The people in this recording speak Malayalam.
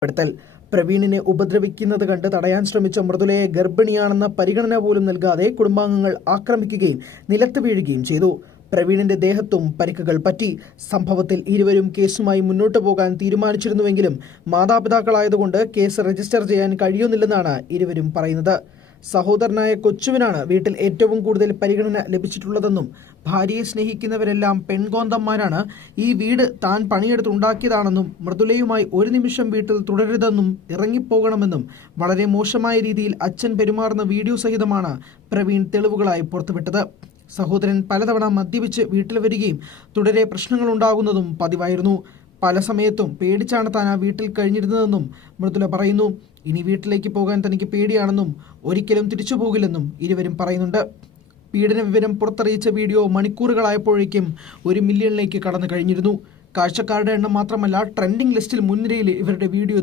പ്പെടുത്തൽ പ്രവീണിനെ ഉപദ്രവിക്കുന്നത് കണ്ട് തടയാൻ ശ്രമിച്ച മൃദുലയെ ഗർഭിണിയാണെന്ന പരിഗണന പോലും നൽകാതെ കുടുംബാംഗങ്ങൾ ആക്രമിക്കുകയും നിലത്ത് വീഴുകയും ചെയ്തു. പ്രവീണിന്റെ ദേഹത്തും പരിക്കുകൾ പറ്റി. സംഭവത്തിൽ ഇരുവരും കേസുമായി മുന്നോട്ടു പോകാൻ തീരുമാനിച്ചിരുന്നുവെങ്കിലും മാതാപിതാക്കളായതുകൊണ്ട് കേസ് രജിസ്റ്റർ ചെയ്യാൻ കഴിയുന്നില്ലെന്നാണ് ഇരുവരും പറയുന്നത്. സഹോദരനായ കൊച്ചുവിനാണ് വീട്ടിൽ ഏറ്റവും കൂടുതൽ പരിഗണന ലഭിച്ചിട്ടുള്ളതെന്നും ഭാര്യയെ സ്നേഹിക്കുന്നവരെല്ലാം പെൺകോന്തന്മാരാണ്, ഈ വീട് താൻ പണിയെടുത്തുണ്ടാക്കിയതാണെന്നും മൃദുലയുമായി ഒരു നിമിഷം വീട്ടിൽ തുടരുതെന്നും ഇറങ്ങിപ്പോകണമെന്നും വളരെ മോശമായ രീതിയിൽ അച്ഛൻ പെരുമാറുന്ന വീഡിയോ സഹിതമാണ് പ്രവീൺ തെളിവുകളായി പുറത്തുവിട്ടത്. സഹോദരൻ പലതവണ മദ്യപിച്ച് വീട്ടിൽ വരികയും തുടരെ പ്രശ്നങ്ങളുണ്ടാകുന്നതും പതിവായിരുന്നു. പല സമയത്തും പേടിച്ചാണ് താൻ ആ വീട്ടിൽ കഴിഞ്ഞിരുന്നതെന്നും മൃദുല പറയുന്നു. ഇനി വീട്ടിലേക്ക് പോകാൻ തനിക്ക് പേടിയാണെന്നും ഒരിക്കലും തിരിച്ചു പോകില്ലെന്നും ഇരുവരും പറയുന്നുണ്ട്. പീഡന വിവരം പുറത്തറിയിച്ച വീഡിയോ മണിക്കൂറുകളായപ്പോഴേക്കും 1 മില്യണിലേക്ക് കടന്നു കഴിഞ്ഞിരുന്നു. കാഴ്ചക്കാരുടെ എണ്ണം മാത്രമല്ല, ട്രെൻഡിംഗ് ലിസ്റ്റിൽ മുൻനിരയിൽ ഇവരുടെ വീഡിയോ